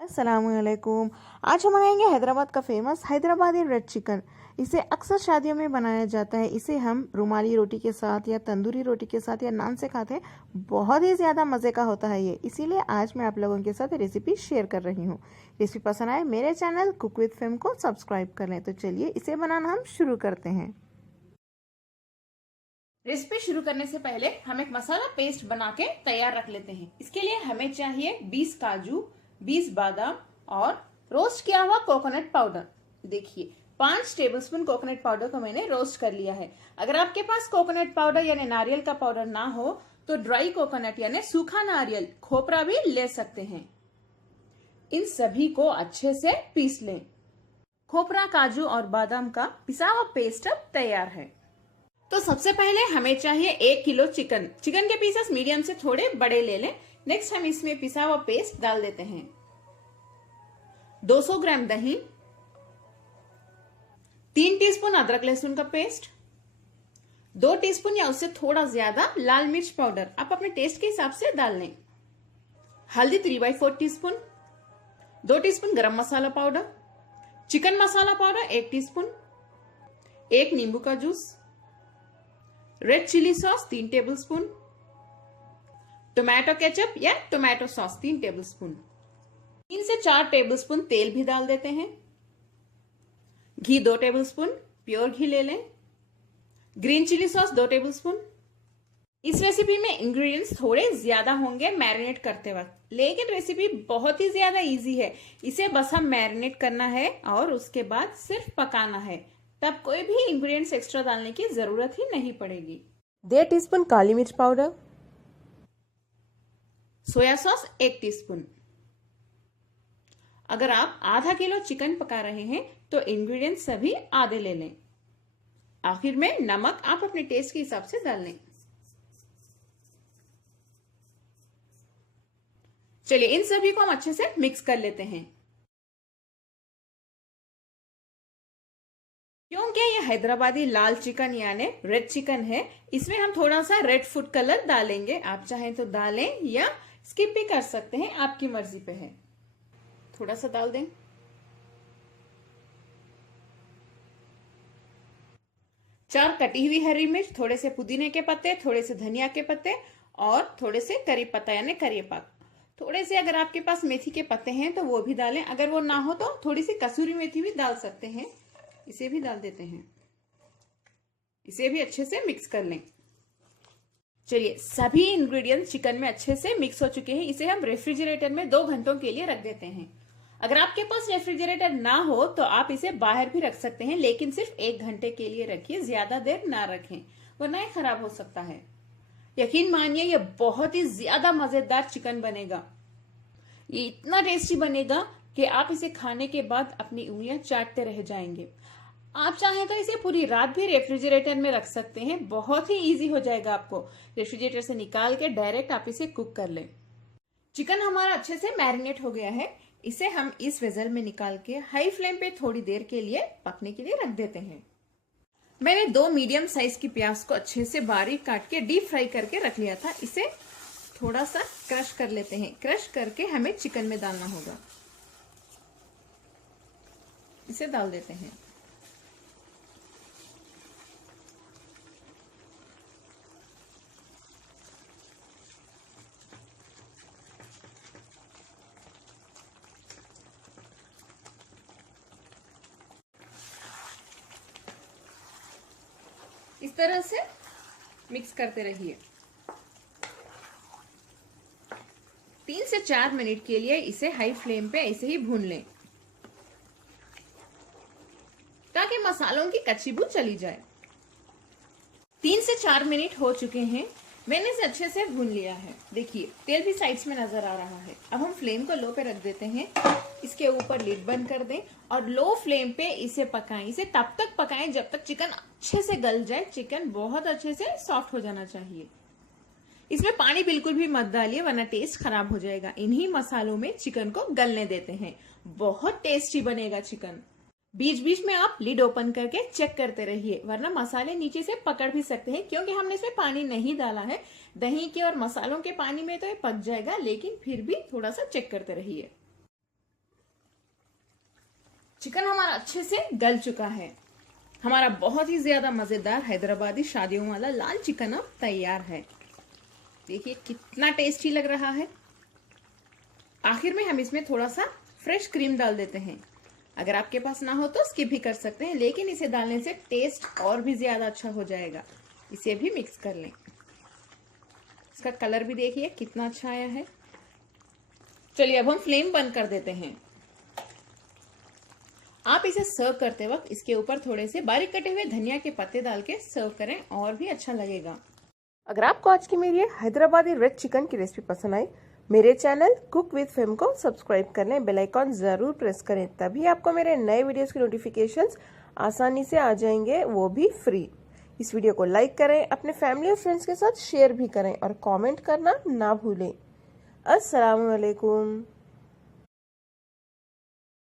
अस्सलामुअलैकुम। आज हम बनाएंगे हैदराबाद का फेमस हैदराबादी रेड चिकन। इसे अक्सर शादियों में बनाया जाता है। इसे हम रुमाली रोटी के साथ या तंदूरी रोटी के साथ या नान से खाते हैं। बहुत ही ज़्यादा मज़े का होता है ये, इसीलिए आज मैं आप लोगों के साथ रेसिपी शेयर कर रही हूँ। रेसिपी पसंद आए मेरे चैनल कुक विद फेम को सब्सक्राइब कर लें। तो चलिए इसे बनाना हम शुरू करते हैं। रेसिपी शुरू करने से पहले हम एक मसाला पेस्ट बना के तैयार रख लेते हैं। इसके लिए हमें चाहिए 20 काजू, 20 बादाम और रोस्ट किया हुआ कोकोनट पाउडर। देखिए 5 टेबलस्पून कोकोनट पाउडर को मैंने रोस्ट कर लिया है। अगर आपके पास कोकोनट पाउडर यानी नारियल का पाउडर ना हो तो ड्राई कोकोनट यानी सूखा नारियल खोपरा भी ले सकते हैं। इन सभी को अच्छे से पीस लें। खोपरा, काजू और बादाम का पिसा हुआ पेस्ट अब तैयार है। तो सबसे पहले हमें चाहिए 1 किलो चिकन। चिकन के पीसेस मीडियम से थोड़े बड़े ले लें। नेक्स्ट हम इसमें पिसा हुआ पेस्ट डाल देते हैं। 200 ग्राम दही, 3 टीस्पून अदरक लहसुन का पेस्ट, 2 टीस्पून या उससे थोड़ा ज्यादा लाल मिर्च पाउडर आप अपने टेस्ट के हिसाब से डाल लें। हल्दी 3/4 teaspoon, 2 teaspoon garam masala powder, chicken masala powder 1 teaspoon, 1 नींबू का juice, red chilli sauce 3 tablespoon, tomato ketchup या टोमेटो सॉस 3 टेबलस्पून, 3 से 4 टेबलस्पून तेल भी डाल देते हैं। घी 2 टेबलस्पून, प्योर घी ले लें। Green chilli sauce 2 tablespoon. इस रेसिपी में इंग्रेडिएंट्स थोड़े ज्यादा होंगे मैरिनेट करते वक्त, लेकिन रेसिपी बहुत ही ज्यादा इजी है। इसे बस हम मैरिनेट करना है और उसके बाद सिर्फ पकाना है। तब कोई भी इंग्रेडिएंट्स एक्स्ट्रा डालने की जरूरत ही नहीं पड़ेगी। 1.5 टीस्पून काली मिर्च पाउडर, सोया सॉस 1 टीस्पून। अगर आप आधा किलो चिकन पका रहे हैं तो इंग्रेडिएंट्स सभी आधे ले लें। आखिर में नमक आप अपने टेस्ट के हिसाब से डाल लें। चलिए इन सभी को हम अच्छे से मिक्स कर लेते हैं। क्योंकि ये हैदराबादी लाल चिकन यानी रेड चिकन है, इसमें हम थोड़ा सा रेड फूड कलर डालेंगे। आप चाहें तो डालें या स्किप भी कर सकते हैं, आपकी मर्जी पे है। थोड़ा सा डाल दें। चार कटी हुई हरी मिर्च, थोड़े से पुदीने के पत्ते, थोड़े से धनिया के पत्ते और थोड़े से करी पत्ता यानी करिएपाक। थोड़े से अगर आपके पास मेथी के पत्ते हैं तो वो भी डालें। अगर वो ना हो तो थोड़ी सी कसूरी मेथी भी डाल सकते हैं। इसे भी डाल देते हैं। इसे भी अच्छे से मिक्स कर लें। चलिए सभी इंग्रेडिएंट्स चिकन में अच्छे से मिक्स हो चुके हैं। इसे हम रेफ्रिजरेटर में 2 घंटों के लिए रख देते हैं। अगर आपके पास रेफ्रिजरेटर ना हो तो आप इसे बाहर भी रख सकते हैं, लेकिन सिर्फ 1 घंटे के लिए रखिए, ज्यादा देर ना रखें वरना ये खराब हो सकता है। यकीन मानिए ये बहुत ही ज्यादा मजेदार चिकन बनेगा। ये इतना टेस्टी बनेगा कि आप इसे खाने के बाद अपनी उंगलियां चाटते रह जाएंगे। आप चाहें तो इसे पूरी रात भी रेफ्रिजरेटर में रख सकते हैं। बहुत ही इजी हो जाएगा। आपको रेफ्रिजरेटर से निकाल के डायरेक्ट आप इसे कुक कर लें। चिकन हमारा अच्छे से मैरिनेट हो गया है। इसे हम इस वेसल में निकाल के हाई फ्लेम पे थोड़ी देर के लिए पकने के लिए रख देते हैं। मैंने 2 मीडियम साइज की प्याज को अच्छे से बारीक काट के डीप फ्राई करके रख लिया था। इसे थोड़ा सा क्रश कर लेते हैं। क्रश करके हमें चिकन में डालना होगा। इसे डाल देते हैं। इस तरह से मिक्स करते रहिए। 3 से 4 मिनट के लिए इसे हाई फ्लेम पे ऐसे ही भून लें ताकि मसालों की कच्ची बू चली जाए। 3 से 4 मिनट हो चुके हैं। मैंने इसे अच्छे से भून लिया है। देखिए तेल भी साइड्स में नजर आ रहा है। अब हम फ्लेम को लो पे रख देते हैं। इसके ऊपर लिड बंद कर दें और लो फ्लेम पे इसे पकाएं। इसे तब तक पकाएं जब तक चिकन अच्छे से गल जाए। चिकन बहुत अच्छे से सॉफ्ट हो जाना चाहिए। इसमें पानी बिल्कुल भी मत डालिए वरना टेस्ट खराब हो जाएगा। इन्हीं मसालों में चिकन को गलने देते हैं। बहुत टेस्टी बनेगा चिकन। बीच बीच में आप लिड ओपन करके चेक करते रहिए वरना मसाले नीचे से पकड़ भी सकते हैं, क्योंकि हमने इसमें पानी नहीं डाला है। दही के और मसालों के पानी में तो ये पक जाएगा, लेकिन फिर भी थोड़ा सा चेक करते रहिए। चिकन हमारा अच्छे से गल चुका है। हमारा बहुत ही ज्यादा मजेदार हैदराबादी शादियों वाला लाल चिकन अब तैयार है। देखिए कितना टेस्टी लग रहा है। आखिर में हम इसमें थोड़ा सा फ्रेश क्रीम डाल देते हैं। अगर आपके पास ना हो तो स्किप भी कर सकते हैं, लेकिन इसे डालने से टेस्ट और भी ज्यादा अच्छा हो जाएगा। इसे भी मिक्स कर लें। इसका कलर भी देखिए कितना अच्छा आया है। चलिए अब हम फ्लेम बंद कर देते हैं। आप इसे सर्व करते वक्त इसके ऊपर थोड़े से बारीक कटे हुए धनिया के पत्ते डाल के सर्व करें और भी अच्छा लगेगा। अगर आपको आज की मेरी ये हैदराबादी रेड चिकन की रेसिपी पसंद आई, मेरे चैनल कुक विद फेम को सब्सक्राइब कर लें, बेल आइकॉन जरूर प्रेस करें, तभी आपको मेरे नए वीडियोस की नोटिफिकेशंस आसानी से आ जाएंगे, वो भी फ्री। इस वीडियो को लाइक करें, अपने फैमिली और फ्रेंड्स के साथ शेयर भी करें और कमेंट करना ना भूलें। अस्सलाम वालेकुम।